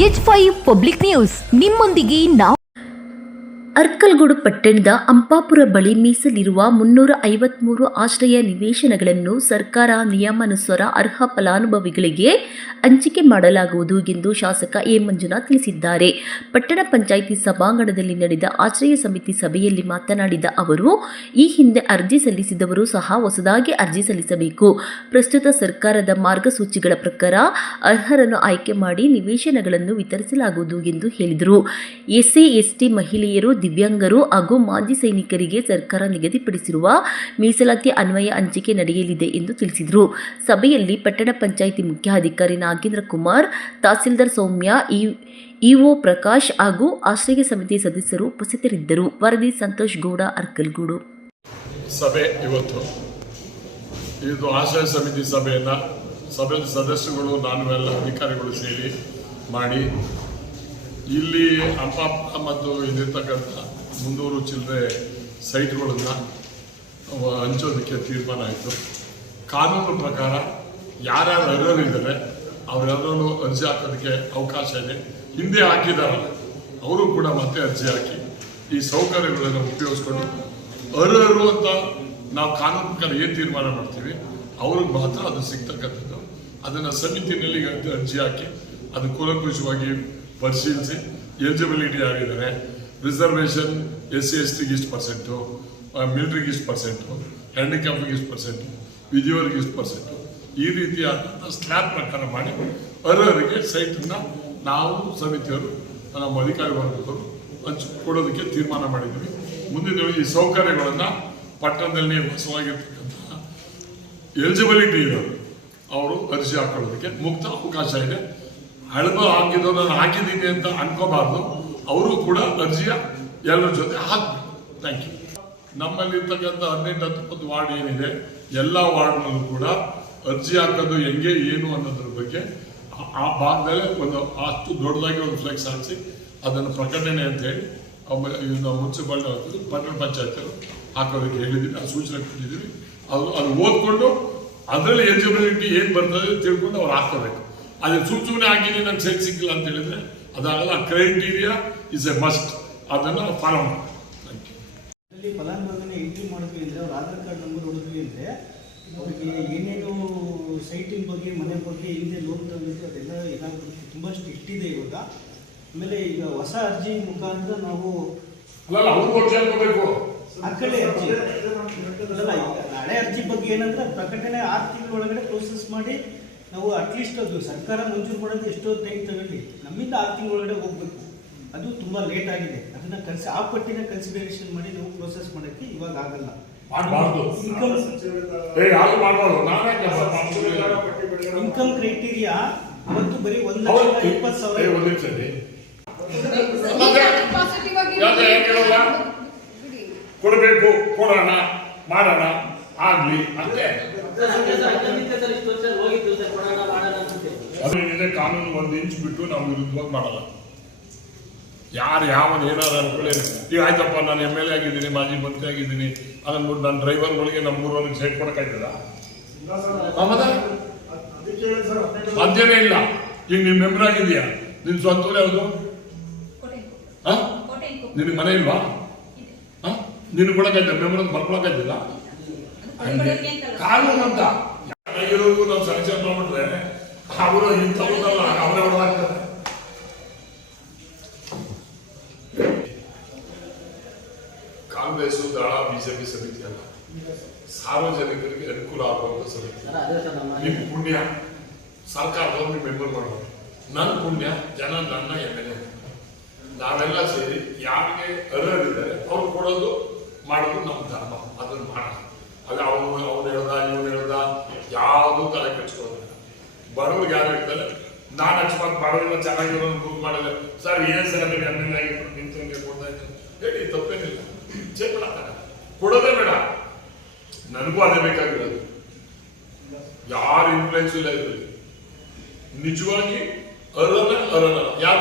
H5 public news ನಿಮ್ಮೊಂದಿಗೆ ನಾವು ಅರ್ಕಲ್ಗೂಡು ಪಟ್ಟಣದ ಅಂಪಾಪುರ ಬಳಿ ಮೀಸಲಿರುವ 353 ಆಶ್ರಯ ನಿವೇಶನಗಳನ್ನು ಸರ್ಕಾರ ನಿಯಮಾನುಸಾರ ಅರ್ಹ ಫಲಾನುಭವಿಗಳಿಗೆ ಹಂಚಿಕೆ ಮಾಡಲಾಗುವುದು ಎಂದು ಶಾಸಕ ಎ ಮಂಜುನಾಥ್ ತಿಳಿಸಿದ್ದಾರೆ. ಪಟ್ಟಣ ಪಂಚಾಯಿತಿ ಸಭಾಂಗಣದಲ್ಲಿ ನಡೆದ ಆಶ್ರಯ ಸಮಿತಿ ಸಭೆಯಲ್ಲಿ ಮಾತನಾಡಿದ ಅವರು, ಈ ಹಿಂದೆ ಅರ್ಜಿ ಸಲ್ಲಿಸಿದವರು ಸಹ ಹೊಸದಾಗಿ ಅರ್ಜಿ ಸಲ್ಲಿಸಬೇಕು. ಪ್ರಸ್ತುತ ಸರ್ಕಾರದ ಮಾರ್ಗಸೂಚಿಗಳ ಪ್ರಕಾರ ಅರ್ಹರನ್ನು ಆಯ್ಕೆ ಮಾಡಿ ನಿವೇಶನಗಳನ್ನು ವಿತರಿಸಲಾಗುವುದು ಎಂದು ಹೇಳಿದರು. ಎಸ್ಸಿ, ಎಸ್ಟಿ, ಮಹಿಳೆಯರು, ದಿವ್ಯಾಂಗರು ಹಾಗೂ ಮಾಜಿ ಸೈನಿಕರಿಗೆ ಸರ್ಕಾರ ನಿಗದಿಪಡಿಸಿರುವ ಮೀಸಲಾತಿ ಅನ್ವಯ ಹಂಚಿಕೆ ನಡೆಯಲಿದೆ ಎಂದು ತಿಳಿಸಿದರು. ಸಭೆಯಲ್ಲಿ ಪಟ್ಟಣ ಪಂಚಾಯಿತಿ ಮುಖ್ಯಾಧಿಕಾರಿ ನಾಗೇಂದ್ರ ಕುಮಾರ್, ತಹಸೀಲ್ದಾರ್ ಸೌಮ್ಯ, ಇಒ ಪ್ರಕಾಶ್ ಹಾಗೂ ಆಶ್ರಯ ಸಮಿತಿ ಸದಸ್ಯರು ಉಪಸ್ಥಿತರಿದ್ದರು. ವರದಿ ಸಂತೋಷ್ ಗೌಡ, ಅರ್ಕಲ್ಗೂಡು. ಸಭೆ ಇವತ್ತು ಇದು ಆಶ್ರಯ ಸಮಿತಿ ಸಭೆಯನ್ನು ಸಭೆ ಸದಸ್ಯರುಗಳು ನಾನು ಎಲ್ಲ ಅಧಿಕಾರಿಗಳು ಸೇರಿ ಮಾಡಿ ಇಲ್ಲಿ ಅಂಪಾಪುರ ಮತ್ತು ಇಲ್ಲಿರ್ತಕ್ಕಂಥ 300 ಚಿಲ್ಲರೆ ಸೈಟ್ಗಳನ್ನು ಹಂಚೋದಕ್ಕೆ ತೀರ್ಮಾನ ಆಯಿತು. ಕಾನೂನು ಪ್ರಕಾರ ಯಾರ್ಯಾರು ಅರ್ಹರಿದ್ದಾರೆ ಅವರೆಲ್ಲರೂ ಅರ್ಜಿ ಹಾಕೋದಕ್ಕೆ ಅವಕಾಶ ಇದೆ. ಹಿಂದೆ ಹಾಕಿದಾರಲ್ಲ ಅವರು ಕೂಡ ಮತ್ತೆ ಅರ್ಜಿ ಹಾಕಿ ಈ ಸೌಕರ್ಯಗಳನ್ನು ಉಪಯೋಗಿಸ್ಕೊಂಡು ಅರ್ಹರು ಅಂತ ನಾವು ಕಾನೂನು ಪ್ರಕಾರ ಏನು ತೀರ್ಮಾನ ಮಾಡ್ತೀವಿ ಅವ್ರಿಗೆ ಮಾತ್ರ ಅದು ಸಿಗ್ತಕ್ಕಂಥದ್ದು. ಅದನ್ನು ಸಮಿತಿನಲ್ಲಿ ಅರ್ಜಿ ಹಾಕಿ ಅದು ಕೂಲಂಕುಷವಾಗಿ ಪರಿಶೀಲಿಸಿ ಎಲಿಜಿಬಿಲಿಟಿ ಆಗಿದ್ದಾರೆ. ರಿಸರ್ವೇಷನ್ SC, STಗೆ ಇಷ್ಟು %, ಮಿಲಿಟ್ರಿಗೆ ಇಷ್ಟು %, ಹ್ಯಾಂಡಿಕ್ಯಾಪ್ಗೆ ಇಷ್ಟು %, ವಿಧಿಯವರಿಗೆ ಇಷ್ಟು %, ಈ ರೀತಿಯಾದಂಥ ಸ್ಲ್ಯಾಬ್ ಪ್ರಕಾರ ಮಾಡಿ ಅರ್ಹರಿಗೆ ಸೈಟನ್ನು ನಾವು ಸಮಿತಿಯವರು ನಮ್ಮ ಅಧಿಕಾರಿ ವರ್ಗದವರು ಕೊಡೋದಕ್ಕೆ ತೀರ್ಮಾನ ಮಾಡಿದ್ವಿ. ಮುಂದಿನ ಈ ಸೌಕರ್ಯಗಳನ್ನು ಪಟ್ಟಣದಲ್ಲಿ ವಾಸವಾಗಿರ್ತಕ್ಕಂಥ ಎಲಿಜಿಬಿಲಿಟಿ ಇರೋರು ಅವರು ಅರ್ಜಿ ಹಾಕೊಳ್ಳೋದಕ್ಕೆ ಮುಕ್ತ ಅವಕಾಶ ಇದೆ. ಹಳಬ ಹಾಕಿದ್ದು ನಾನು ಹಾಕಿದ್ದೀನಿ ಅಂತ ಅನ್ಕೋಬಾರ್ದು. ಅವರು ಕೂಡ ಅರ್ಜಿಯ ಎಲ್ಲರ ಜೊತೆ ಹಾಕಿ. Thank you. ನಮ್ಮಲ್ಲಿರ್ತಕ್ಕಂಥ 18-19 ವಾರ್ಡ್ ಏನಿದೆ ಎಲ್ಲ ವಾರ್ಡ್ನಲ್ಲೂ ಕೂಡ ಅರ್ಜಿ ಹಾಕೋದು ಹೆಂಗೆ ಏನು ಅನ್ನೋದ್ರ ಬಗ್ಗೆ ಆ ಭಾಗದಲ್ಲೇ ಒಂದು ಅಷ್ಟು ದೊಡ್ಡದಾಗಿ ಒಂದು ಫ್ಲೆಕ್ಸ್ ಹಾಕಿಸಿ ಅದನ್ನು ಪ್ರಕಟಣೆ ಅಂತ ಹೇಳಿ ಮುನ್ಸಿಪಾಲಿಟಿ ಆಗ್ತದೆ ಪಟ್ಟಣ ಪಂಚಾಯತಿಯವರು ಹಾಕೋದಕ್ಕೆ ಹೇಳಿದ್ದೀವಿ. ಆ ಸೂಚನೆ ಕೊಟ್ಟಿದ್ದೀವಿ. ಅದು ಓದ್ಕೊಂಡು ಅದರಲ್ಲಿ ಎಲಿಜಿಬಿಲಿಟಿ ಏನು ಬರ್ತದೆ ತಿಳ್ಕೊಂಡು ಅವ್ರು ಹಾಕೋಬೇಕು. ಅದೇ ಸುಮ್ಮನೆ ಆಗಿದೆ ನಂಗೆ ಸೈಟ್ ಸಿಕ್ಕಿಲ್ಲ ಅಂತ ಹೇಳಿದ್ರೆ ಅದಾಗಲ್ಲ. Criteria is a must. ಅದನ್ನು ಫಾಲೋ ಮಾಡಿ ಫಲಾನುಭವಿಗಳನ್ನ ಎಂಟ್ರಿ ಮಾಡಿದ್ವಿ ಅಂದರೆ ಅವ್ರ ಆಧಾರ್ ಕಾರ್ಡ್ ನಂಬರ್ ಹೊಡಿದ್ವಿ ಅಂದರೆ ಅವರಿಗೆ ಏನೇನು ಸೈಟಿನ ಬಗ್ಗೆ ಮನೆ ಬಗ್ಗೆ ಹಿಂದೆ ಲೋನ್ ತಗೊಂಡಿದ್ದು ಅದೆಲ್ಲ ಏನಾಗ್ಬಿಡುತ್ತೆ. ತುಂಬ ಸ್ಟ್ರಿಕ್ಟ್ ಇದೆ ಇವಾಗ. ಆಮೇಲೆ ಈಗ ಹೊಸ ಅರ್ಜಿ ಮುಖಾಂತರ ನಾವು ಆ ಕಡೆ ಅರ್ಜಿ ಅಲ್ಲ, ಈಗ ಹಳೆ ಅರ್ಜಿ ಬಗ್ಗೆ ಏನಂದ್ರೆ ಪ್ರಕಟಣೆ 6 ತಿಂಗಳ ಒಳಗಡೆ ಪ್ರೋಸೆಸ್ ಮಾಡಿ ನಾವು ಅಟ್ಲೀಸ್ಟ್ ಅದು ಸರ್ಕಾರ ಮಂಜೂರು ಮಾಡೋದು ಎಷ್ಟೋ ಟೈಮ್ ತಗೊಳ್ಳಿ, ನಮ್ಮಿಂದ 6 ತಿಂಗಳ ಒಳಗಡೆ ಹೋಗ್ಬೇಕು. ಅದು ತುಂಬ ಲೇಟ್ ಆಗಿದೆ. ಅದನ್ನ ಆ ಪಟ್ಟಿನ ಕನ್ಸಿಡರೇಷನ್ ಮಾಡಿ ನಾವು ಪ್ರೋಸೆಸ್ ಮಾಡೋಕ್ಕೆ ಇವಾಗ ಆಗಲ್ಲ. ಇನ್ಕಮ್ ಕ್ರೈಟೀರಿಯಾ ಅವತ್ತು ಬರೀ 1,20,000 ಕೊಡಬೇಕು, ಕೊಡೋಣ, ಮಾಡೋಣ, ಆಗ್ಲಿ ಅಂತೆ. ಅದೇನಿದೆ ಕಾನೂನು 1 ಇಂಚ್ ಬಿಟ್ಟು ನಾವು ವಿರುದ್ಧವಾಗಿ ಮಾಡಲ್ಲ. ಯಾರು ಯಾವನು ಏನಾದ್ರು ಅನ್ಕೊಳ್ಳಿ. ಈಗ ಆಯ್ತಪ್ಪ ನಾನು MLA ಆಗಿದ್ದೀನಿ, ಮಾಜಿ ಮಂತ್ರಿ ಆಗಿದ್ದೀನಿ ಅದನ್ಬಿಟ್ಟು ನನ್ನ ಡ್ರೈವರ್ಗಳಿಗೆ ನಮ್ಮ ಊರವ್ರಿಗೆ ಸೈಟ್ ಕೊಡಕ್ಕಾಯ್ತದ? ಸಾಧ್ಯನೇ ಇಲ್ಲ. ಈಗ ನೀನ್ ಮೆಂಬರ್ ಆಗಿದೀಯಾ, ನಿನ್ ಸ್ವಂತ ಊರು ಯಾವುದು? ನಿನಗೆ ಮನೆ ಇಲ್ವಾ? ನಿನ್ ಕೊಡಕ್ಕಾಯ್ತ ಮೆಂಬರ್ ಬರ್ಕೊಳಕ್ಕಾಯ್ತಿಲ್ಲ? ಕಾನೂನು ಅಂತ ಆಗಿರೋರ್ಗು ನಾವು ಸಂಚಾರ ಮಾಡ್ಬಿಟ್ರೆ ಅವರು ಇಂಥವ್ರಲ್ಲ ಅವರೇ ಹೊರದಾಗ್ತಾರೆ. ಕಾಂಗ್ರೆಸ್ ದಳ ಬಿಜೆಪಿ ಸಮಿತಿ ಅಲ್ಲ, ಸಾರ್ವಜನಿಕರಿಗೆ ಅನುಕೂಲ ಆಗುವಂತ ಸಮಿತಿ. ನಿಮ್ ಪುಣ್ಯ ಸರ್ಕಾರದವ್ರು ಮೆಂಬರ್ ಮಾಡೋದು, ನನ್ನ ಪುಣ್ಯ ಜನ ನನ್ನ MLA. ನಾವೆಲ್ಲ ಸೇರಿ ಯಾರಿಗೆ ಅರ್ಹರಿದ್ದಾರೆ ಅವ್ರು ಕೊಡೋದು ಮಾಡೋದು ನಮ್ಮ ಧರ್ಮ. ಅದನ್ನು ಮಾಡೋಣ. ಅದು ಅವ್ನು ಹೇಳ್ದ ಇವನು ಹೇಳ್ದ ಯಾವುದು ತಲೆ ಕೆಡ್ಸ್ಕೊಳ್ಳೋದಿಲ್ಲ. ಬಡವ್ರಿಗೆ ಯಾರು ಹೇಳ್ತಾರೆ ನಾನು ಅಕಸ್ಮಾತ್ ಬಡವರೆಲ್ಲ ಚೆನ್ನಾಗಿರೋದು ಪ್ರೂವ್ ಮಾಡಿದ್ರೆ ಸರ್ ಏನ್ ಸರ್ ನೀವು MLA ಆಗಿದ್ರು ನಿಂತಂಗೆ ಕೊಡ್ತಾ ಇದ್ದಾರೆ ಹೇಳಿ, ತಪ್ಪೇನಿಲ್ಲ. ಚೆಕ್ ಮಾಡಕ್ಕಾಗ ಕೊಡೋದೇ ಬೇಡ. ನನಗೂ ಅದೇ ಬೇಕಾಗಿರೋದು. ಯಾರು ಇನ್ಫ್ಲೂಯೆನ್ಸ್ ಇಲ್ಲ ಇದ್ರಲ್ಲಿ. ನಿಜವಾಗಿ ಅರ್ಹನ ಯಾರು